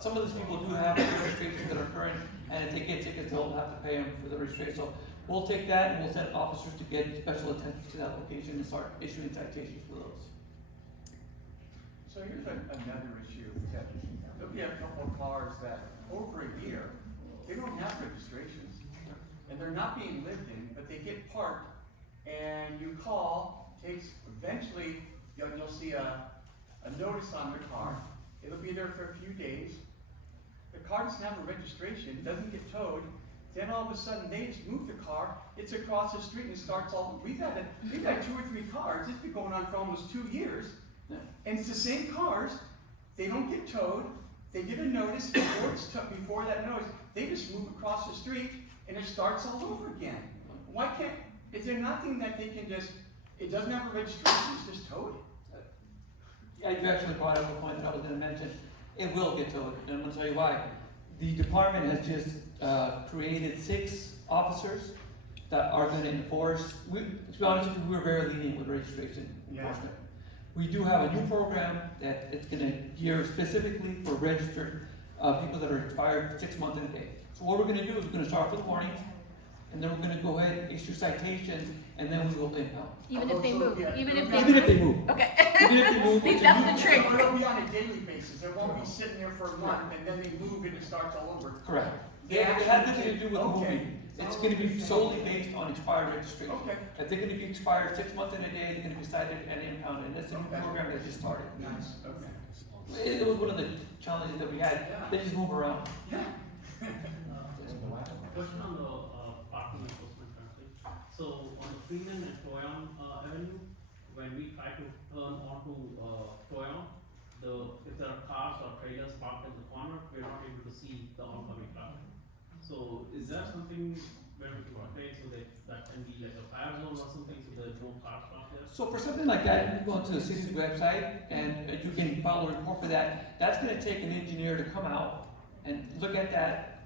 some of these people do have registrations that are current, and if they get tickets, they'll have to pay them for the registration. So we'll take that and we'll send officers to get special attention to that location and start issuing citations for those. So here's another issue, that there'll be a couple of cars that over a year, they don't have registrations, and they're not being lived in, but they get parked, and you call, eventually, you'll see a notice on their car, it'll be there for a few days, the car doesn't have a registration, doesn't get towed, then all of a sudden, they just move the car, it's across the street and it starts all, we've had 2 or 3 cars, it's been going on for almost 2 years, and it's the same cars, they don't get towed, they get a notice, before that notice, they just move across the street, and it starts all over again. Why can't, is there nothing that they can just, it doesn't have a registration, it's just towed? Yeah, you actually brought up a point that I was gonna mention. It will get towed, and I'm gonna tell you why. The department has just created 6 officers that are gonna enforce, to be honest with you, we're very lenient with registration enforcement. We do have a new program that it's gonna gear specifically for registered people that are expired 6 months in a day. So what we're gonna do is we're gonna start with warnings, and then we're gonna go ahead and issue citations, and then we will impound. Even if they move, even if they move. Okay. Even if they move. I think that's the trick. It'll be on a daily basis, it won't be sitting there for a month, and then they move and it starts all over. Correct. It has nothing to do with moving. It's gonna be solely based on expired registration. Okay. If they're gonna be expired 6 months in a day, they're gonna be cited and impounded, and that's a new program that just started. Nice, okay. It was one of the challenges that we had, they just move around. Question on the parking enforcement currently. So on the Freeman and Toyon Avenue, when we try to turn onto Toyon, if there are cars or trailers parked in the corner, we're not able to see the oncoming traffic. So is there something where we can create so that can be like a fire zone or something so there's no cars parked there? So for something like that, you can go onto the city's website and you can file a report for that. That's gonna take an engineer to come out and look at that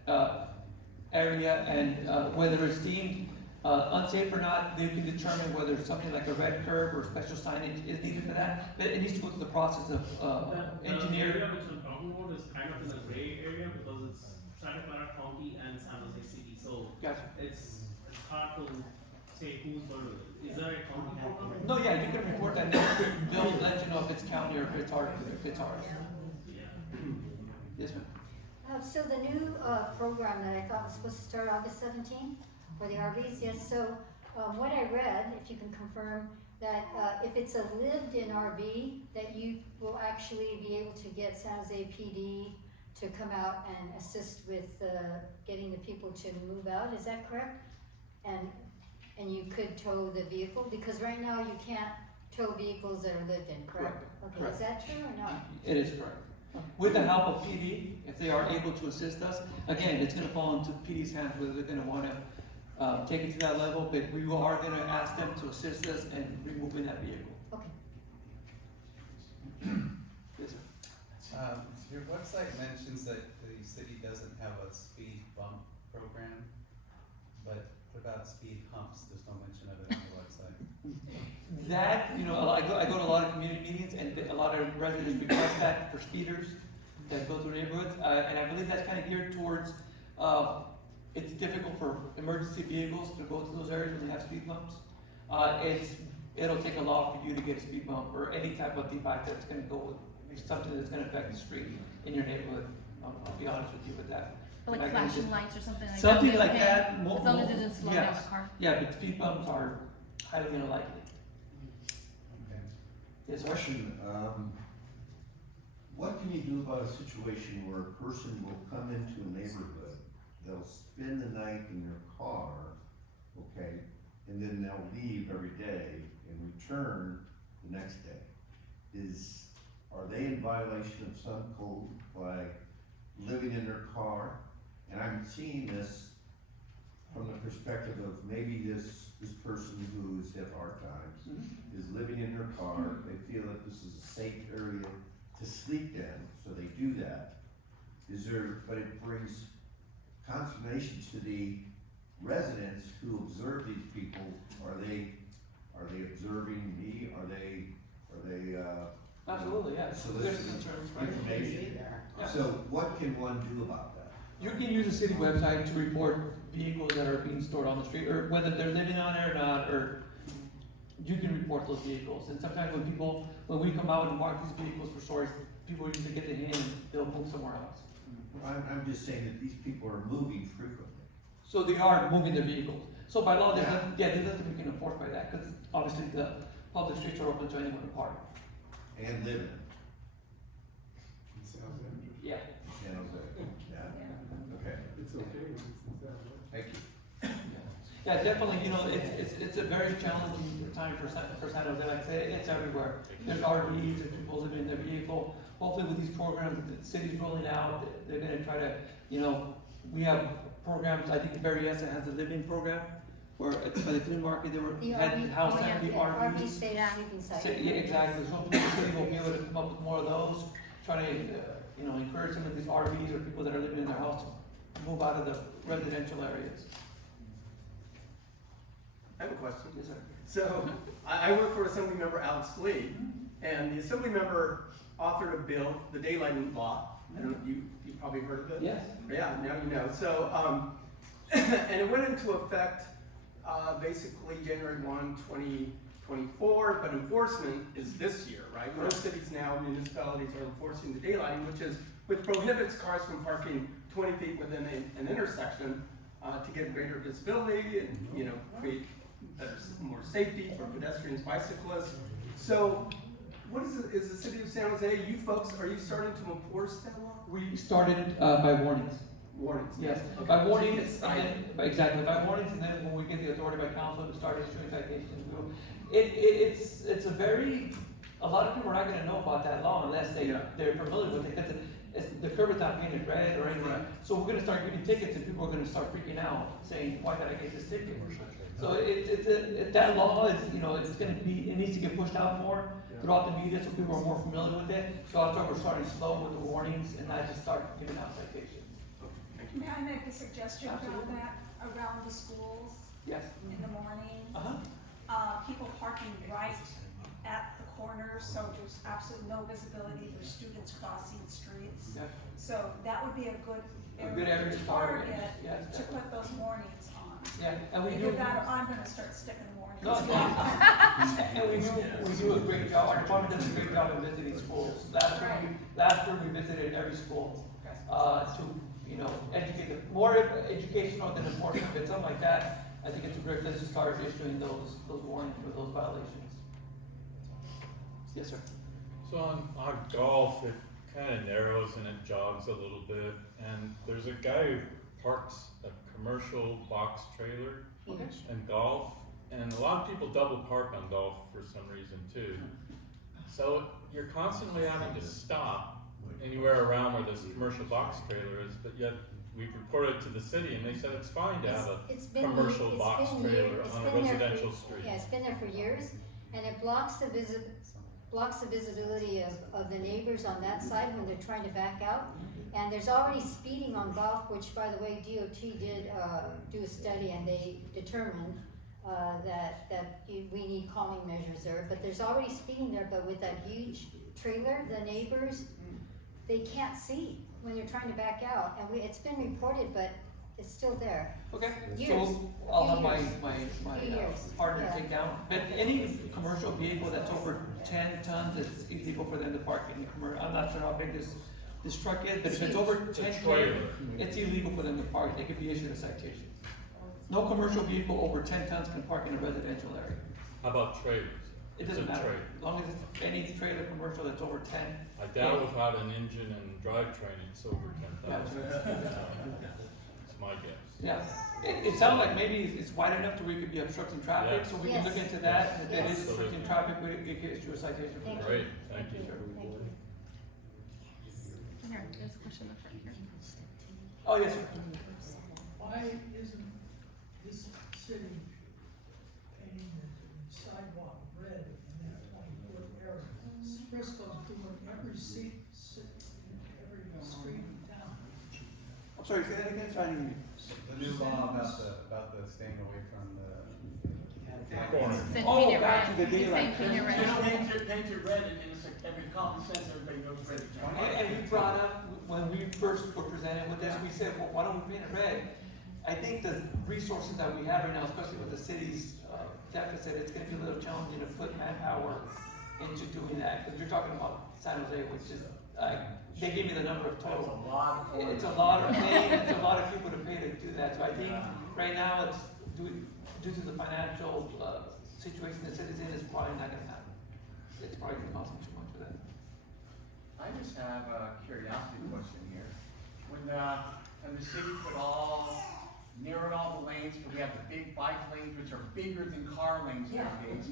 area and whether it's deemed unsafe or not, they can determine whether something like a red curb or special signage is needed for that. But it needs to go through the process of engineer. The area which I'm talking about is kind of in a gray area because it's Santa Clara County and San Jose City. So Gotcha. it's hard to say who's going to. Is there a county program? No, yeah, you can report that. They'll let you know if it's county or if it's ours. Yes, ma'am. So the new program that I thought was supposed to start August 17th for the RVs, yes, so what I read, if you can confirm, that if it's a lived-in RV, that you will actually be able to get San Jose PD to come out and assist with getting the people to move out, is that correct? And and you could tow the vehicle? Because right now you can't tow vehicles that are lived in, correct? Okay, Correct. is that true or not? It is correct. With the help of PD, if they are able to assist us, again, it's gonna fall into PD's hands whether they're gonna wanna take it to that level, but we are gonna ask them to assist us in removing that vehicle. Okay. Yes, sir. Your website mentions that the city doesn't have a speed bump program, but what about speed humps? There's no mention of it on the website. That, I go to a lot of community meetings and a lot of residents request that for speeders that go through neighborhoods, and I believe that's kind of geared towards, it's difficult for emergency vehicles to go to those areas when they have speed bumps. It'll take a lot for you to get a speed bump or any type of device that's gonna go with something that's gonna affect the street in your neighborhood. I'll be honest with you with that. Or like I can flashing just- lights or something like that. Something would be like okay, that. As long as it doesn't slow down the car. Yeah, but speed bumps are highly unlikely. Okay. Yes, sir. Question, what can you do about a situation where a person will come into a neighborhood, they'll spend the night in their car, okay, and then they'll leave every day and return the next day? Are they in violation of some code by living in their car? And I'm seeing this from the perspective of maybe this person who's had hard times is living in their car, they feel that this is a safe area to sleep in, so they do that. But it brings consternation to the residents who observe these people. Are they observing me? Are they Absolutely, yeah. There's soliciting concerns, right? information? Yeah. So what can one do about that? You can use the city website to report vehicles that are being stored on the street, or whether they're living on it or not, or you can report those vehicles. And sometimes when we come out and mark these vehicles for storage, people usually get the hint and they'll move somewhere else. I'm just saying that these people are moving frequently. So they are moving their vehicles. So by law, there's nothing we can enforce by that, because obviously the public streets are open to anyone to park. And live in. It sounds dangerous. Yeah. Yeah, okay, It's okay, it's in San Jose. thank you. Yeah, definitely, it's a very challenging time for San Jose, like I said, it's everywhere. There's RVs, there's people living in their vehicle. Hopefully with these programs that the city's rolling out, they're gonna try to, we have programs, I think Berryessa has a living program, where by the flea market, they had house empty RVs. RV stay sleeping site. Yeah, exactly, so hopefully the city will be able to come up with more of those, try to, encourage some of these RVs or people that are living in their house to move out of the residential areas. I have a question. Yes, sir. So, I work for Assembly Member Alex Lee, and the Assembly Member authored a bill, the daylighting law. I don't know, you probably heard of it? Yes. Yeah, now you know. So, and it went into effect, basically January 1, 2024, but enforcement is this year, right? Most cities now, municipalities are enforcing the daylighting, which prohibits cars from parking 20 feet within an intersection, to get greater visibility and, create more safety for pedestrians, bicyclists. So, what is the city of San Jose, you folks, are you starting to enforce that law? We started by warnings. Warnings? Yes, Okay. by So warnings, you get cited. exactly, by warnings, and then when we get the authority by council to start issuing citations, it's a lot of people are not gonna know about that law unless they're familiar with it, because the curb is not painted red or anything. Right. So we're gonna start giving tickets and people are gonna start freaking out, saying, why did I get this ticket? So that law is, it needs to get pushed out more throughout the media so people are more familiar with it. So that's why we're starting slow with the warnings and not just start giving out citations. May I make a suggestion about that, around the schools Yes. in the morning? Uh-huh. People parking right at the corners, so there's absolutely no visibility, there's students crossing streets. Yes. So that would be a good good area to start, target yes, to put those warnings on. Yeah, and we Either do. that or I'm gonna start sticking warnings. No, and we do a great job, our department does a great job in visiting schools. Last year we visited every school, to, educate, more educational than enforcement, but something like that. I think it's a great place to start issuing those warnings for those violations. Yes, sir. So on golf, it kind of narrows and it jogs a little bit, and there's a guy who parks a commercial box trailer Okay. and golf, and a lot of people double park on Golf for some reason too. So you're constantly having to stop anywhere around where this commercial box trailer is, but yet we've reported to the city and they said it's fine to have a It's been commercial it's box been trailer year- it's on a been there for- residential street. Yeah, it's been there for years, and it blocks the visibility of the neighbors on that side when they're trying to back out. And there's already speeding on Golf, which, by the way, DOT did do a study, and they determined that we need calming measures there. But there's already speeding there, but with that huge trailer, the neighbors, they can't see when they're trying to back out. And it's been reported, but it's still there. Okay, Years. so I'll have my Few years. partner Yeah. take down, but any commercial vehicle that's over 10 tons, it's illegal for them to park in the commercial. I'm not sure how big this truck is, but if it's over 10 trailer. it's illegal for them to park, they could be issued a citation. No commercial vehicle over 10 tons can park in a residential area. How about trailers? It It's doesn't a matter, trailer. as long as it's any trailer commercial that's over 10. I doubt without an engine and drivetrain, it's over 10,000. That's my guess. Yeah, it sounds like maybe it's wide enough to where you could be obstructing traffic, Yes. so we can look into that, and if it Yes. is obstructing traffic, we could issue a citation for that. Great, thank you. Thank you. Here, there's a question in the front here. Oh, yes, sir. Why isn't this city painting the sidewalk red in that 20-foot area? Frisco's doing every street in town. I'm sorry, say that again, trying to. The new law about the staying away from the. Corner. Said Oh, paint it back red. to the He's saying daylight. paint it red. Paint it red, and it's like every common sense, everybody knows red is And we brought up, when we first were presented with this, we said, well, why don't we paint it red? I think the resources that we have right now, especially with the city's deficit, it's gonna be a little challenging to put manpower into doing that, because you're talking about San Jose, which is, they gave me the number of total. It's a lot of pay, it's a lot of people to pay to do that, so I think right now it's, due to the financial situation the city's in, it's probably not gonna happen. It's probably gonna cost too much for that. I just have a curiosity question here. When the city narrowed all the lanes, but we have the big bike lanes, which are bigger than car lanes nowadays.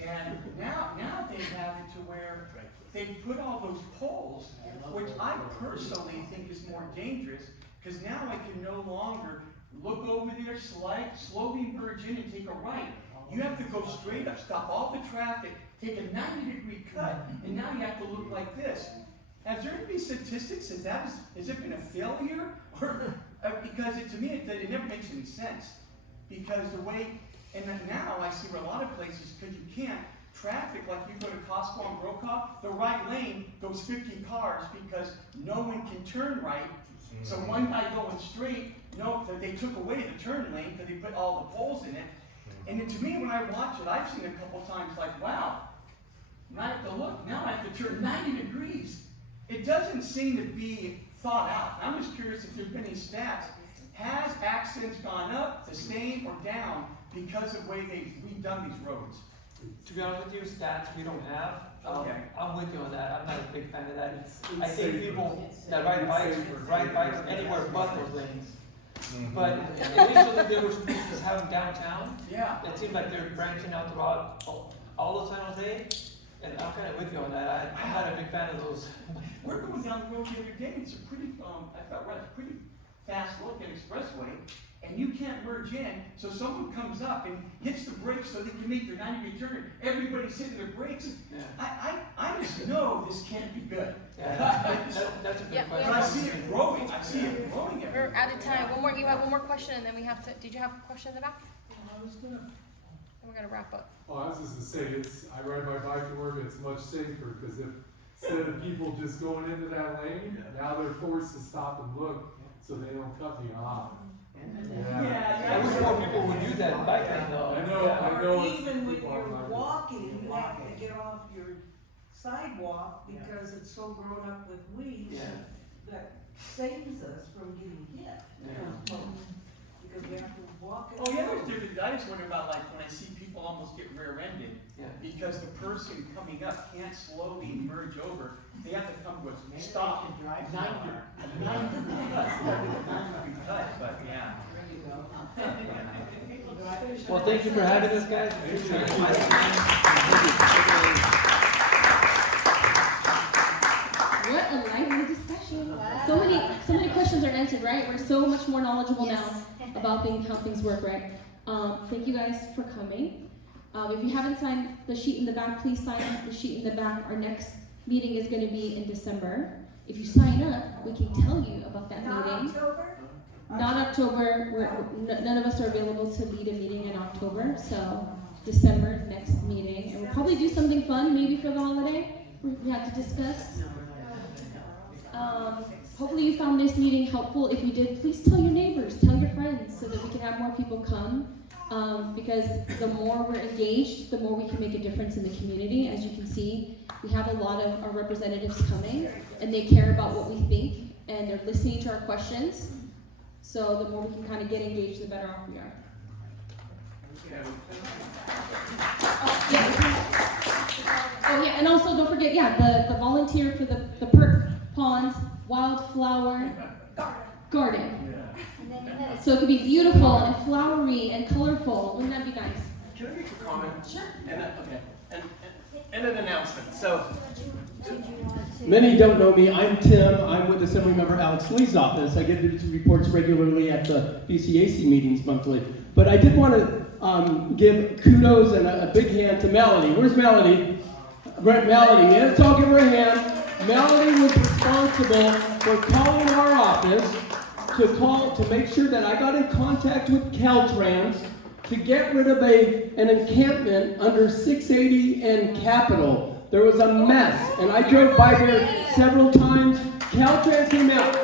And now they have it to where they put all those poles, which I personally think is more dangerous, because now I can no longer look over there, slowly merge in and take a right. You have to go straight up, stop all the traffic, take a 90-degree cut, and now you have to look like this. Has there been statistics? Has it been a failure? Or, because to me, it never makes any sense. Because the way, and now I see where a lot of places, because you can't, traffic, like you go to Costco on Brokaw, the right lane goes 50 cars because no one can turn right. So one guy going straight, they took away the turn lane because they put all the poles in it. And to me, when I watch it, I've seen a couple times like, wow, now I have to look, now I have to turn 90 degrees. It doesn't seem to be thought out. I'm just curious if there's been any stats. Has accidents gone up, the same, or down because of the way they've redone these roads? To be honest with you, stats we don't have. Okay. I'm with you on that. I'm not a big fan of that. I think people that ride bikes anywhere but those lanes. But initially they were supposed to have them downtown. Yeah. It seems like they're branching out throughout all of San Jose. And I'm kind of with you on that. I'm not a big fan of those. We're going down the road the other day. It's a pretty, I felt right, it's a pretty fast looking expressway. And you can't merge in, so someone comes up and hits the brakes so they can make their 90-degree turn. Everybody's hitting their brakes. Yeah. I just know this can't be good. Yeah, that's a good Yeah, question. But I see it growing. I see it growing. We're out of time. You have one more question, and then we have to. Did you have a question in the back? I was gonna, And we're gonna wrap up. Well, I was just gonna say, I ride my bike to work, and it's much safer, because instead of people just going into that lane, now they're forced to stop and look, so they don't cut me off. I wish more people would do that bike lane though. I know. Or it's even when people you're online. walking, you have to get off your sidewalk because it's so grown up with weeds Yeah. that saves us from getting hit. Yeah. Because we have to walk. Oh yeah, there's different. I just wonder about like when I see people almost get rear-ended Yeah. because the person coming up can't slowly merge over. They have to come to a stop. 90 cut, but yeah. Well, thank you for having us, guys. Appreciate it. What a lively discussion. So many questions are answered, right? We're so much more knowledgeable now about how things work, right? Thank you guys for coming. If you haven't signed the sheet in the back, please sign the sheet in the back. Our next meeting is going to be in December. If you sign up, we can tell you about that meeting. October? Not October. None of us are available to lead a meeting in October, so December next meeting, and we'll probably do something fun, maybe for the holiday. We had to discuss. Hopefully you found this meeting helpful. If you did, please tell your neighbors, tell your friends, so that we can have more people come. Because the more we're engaged, the more we can make a difference in the community. As you can see, we have a lot of our representatives coming, and they care about what we think, and they're listening to our questions. So the more we can kind of get engaged, the better off we are. Oh yeah, and also don't forget, the volunteer for the perk ponds wildflower garden. So it could be beautiful and flowery and colorful. Wouldn't that be nice? Can I make a comment? Sure. And an announcement. So, many don't know me. I'm Tim. I'm with Assemblymember Alex Lee's office. I get his reports regularly at the BCAC meetings monthly. But I did want to give kudos and a big hand to Melody. Where's Melody? Melody. Yeah, let's all give her a hand. Melody was responsible for calling our office to make sure that I got in contact with Caltrans to get rid of an encampment under 680 and Capitol. There was a mess, and I drove by there several times. Caltrans came out,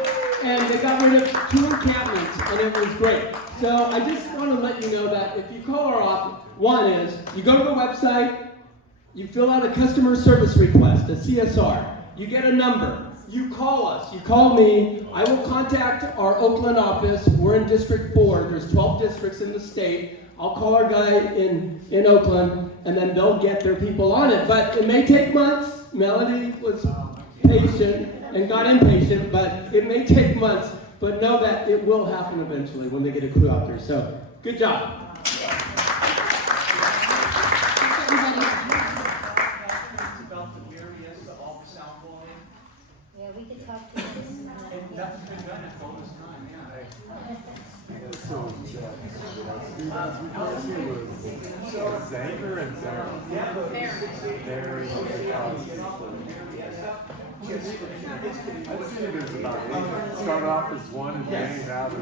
and they got rid of 2 encampments, and it was great. So I just want to let you know that if you call our office, one is, you go to the website, you fill out a customer service request, a CSR, you get a number. You call us, you call me, I will contact our Oakland office. We're in District 4, there's 12 districts in the state. I'll call our guy in Oakland, and then they'll get their people on it. But it may take months. Melody was patient and got impatient, but it may take months. But know that it will happen eventually when they get a crew out there. So, good job. Yeah, we could talk to this. nothing's been done in all this time, yeah. Zanker and Sarah. Very I'd say there's about 8. Start off as 1 and bang it out as